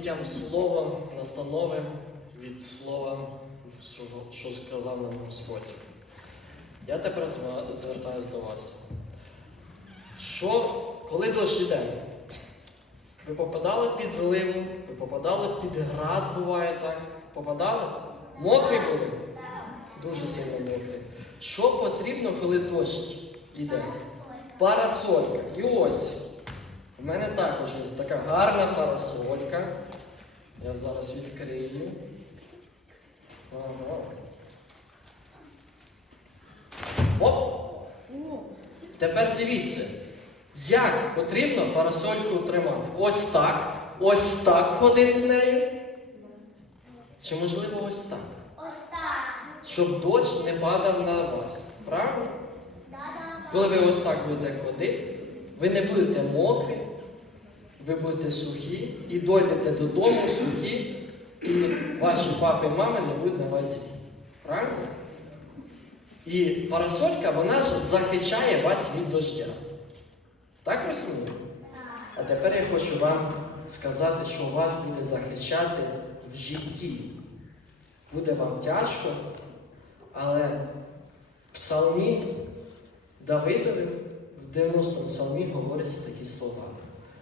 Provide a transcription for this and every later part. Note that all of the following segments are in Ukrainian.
Дітям слово настанови від слова, що, сказав нам Господь. Я тепер звертаюсь до вас. Що, коли дощ іде? Ви попадали під зливу, ви попадали під град, буває так? Попадали? Мокрі були? Дуже сильно мокрі. Що потрібно, коли дощ іде? Парасолька. І ось. У мене також є така гарна парасолька. Я зараз відкрию. Ага. Оп! Тепер дивіться, як потрібно парасольку тримати. Ось так. Ось так ходити нею. Чи можливо ось так? Ось так. Щоб дощ не падав на вас. Правильно? Коли ви ось так будете ходити, ви не будете мокрі, ви будете сухі і дойдете додому сухі, і ваші папи і мами не будуть на вас. Правильно? І парасолька, вона ж захищає вас від дождя. Так розумієте? А тепер я хочу вам сказати, що вас буде захищати в житті. Буде вам тяжко, але в псалмі Давидові в 90-му псалмі говоряться такі слова.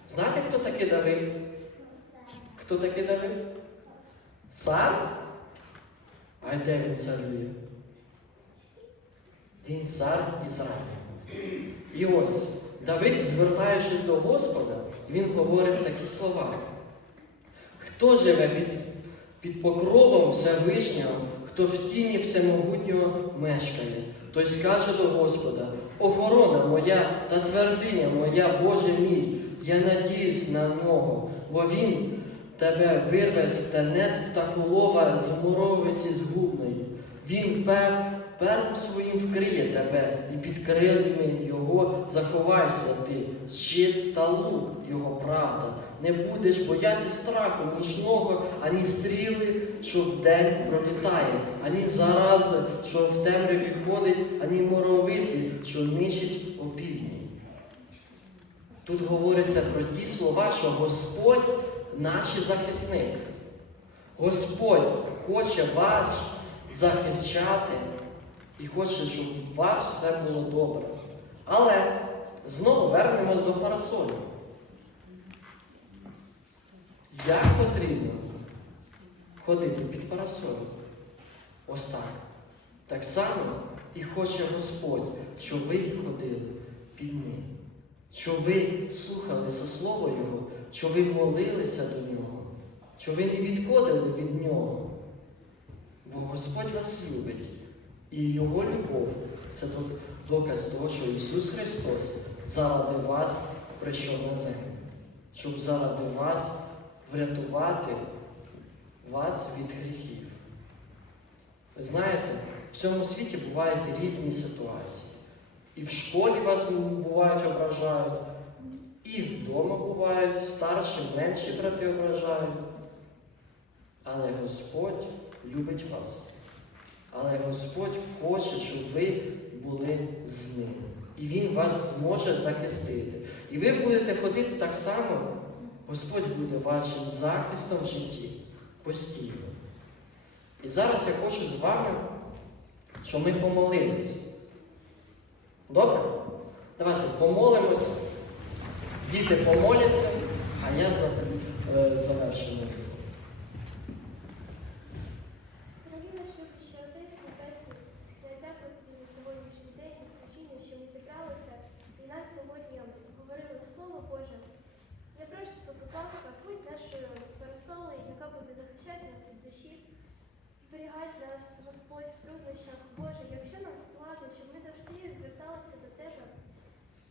Знаєте, хто такий Давид? Хто такий Давид? Цар? А де він царює? Він цар Ізраїля. І ось Давид, звертаючись до Господа, він говорить такі слова. Хто живе під, під покровом Всевишнього, хто в тіні всемогутнього мешкає, той скаже до Господа, охорона моя та твердиня моя, Боже мій, я надіюсь на нього, бо Він тебе вирве з тенет птахолова з моровиці згубної. Він пер, пером своїм вкриє тебе, і під крилами його заховайся ти, щит та лук, його правда. Не будеш боятись страху нічного, ані стріли, що вдень пролітає, ані зарази, що в темряві ходить, ані моровисі, що нищить опівдні. Тут говориться про ті слова, що Господь наш захисник. Господь хоче вас захищати і хоче, щоб у вас все було добре. Але знову вернемось до парасолі. Як потрібно ходити під парасолю? Ось так. Так само і хоче Господь, щоб ви ходили під ним. Щоб ви слухалися Слово Його, щоб ви молилися до Нього, щоб ви не відходили від Нього. Бо Господь вас любить. І Його любов це доказ того, що Ісус Христос заради вас прийшов на землю, щоб заради вас врятувати вас від гріхів. Ви знаєте, в цьому світі бувають різні ситуації. І в школі вас бувають ображають, і вдома бувають старші, менші брати ображають. Але Господь любить вас. Але Господь хоче, щоб ви були з ним. І Він вас зможе захистити. І ви будете ходити так само, Господь буде вашим захистом в житті постійно. І зараз я хочу з вами, щоб ми помолилися. Добре? Давайте помолимось. Діти помоляться, а я е, завершу молитву. Дорогі наш любящий Отець Небесний, я дякую тобі за сьогоднішній день, за служіння, що ми зібралися і нам сьогодні говорили Слово Боже. Я прошу тебе, будь будь нашою парасолою, яка буде захищати нас від душі, зберігати нас, Господь, в труднощах. Боже, якщо нам складно, щоб ми завжди зверталися до тебе.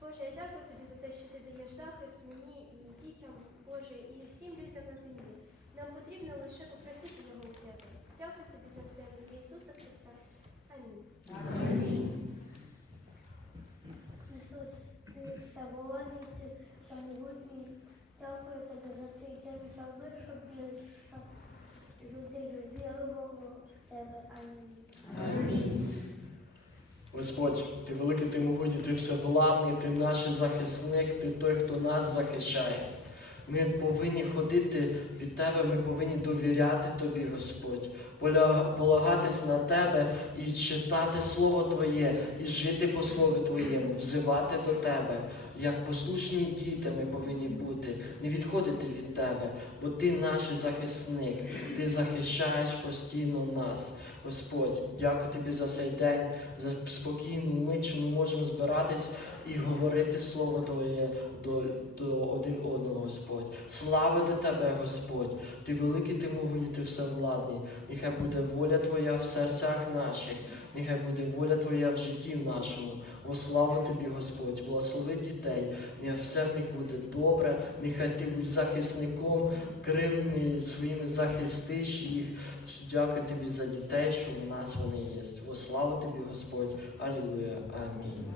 Боже, я дякую тобі за те, що ти даєш захист мені і дітям, Боже, і всім людям на землі. Нам потрібно лише попросити його у тебе. Дякую тобі за це, Ісуса Христа. Амінь. Ісус, ти всеволодний, ти самогутній. Дякую тобі за цей день зробив, щоб більше людей вірувало в тебе. Амінь. Господь, ти великий, ти могутній, ти всевладний, ти наш захисник, ти той, хто нас захищає. Ми повинні ходити від Тебе, ми повинні довіряти Тобі, Господь, полагатись на Тебе і читати Слово Твоє, і жити по Слові Твоєму, взивати до Тебе. Як послушні діти ми повинні бути, не відходити від Тебе, бо Ти наш захисник, Ти захищаєш постійно нас. Господь, дякую Тобі за цей день, за спокійну мить, що ми можемо збиратись і говорити Слово Твоє до, до один одного, Господь. Слава до Тебе, Господь! Ти великий, ти могутній, ти всевладний. Нехай буде воля Твоя в серцях наших, нехай буде воля Твоя в житті нашому. О, слава Тобі, Господь, благослови дітей, нехай все в них буде добре, нехай ти будь захисником, крилами своїми захистиш їх. Дякую тобі за дітей, що в нас вони є. О, слава тобі, Господь. Алілуя. Амінь.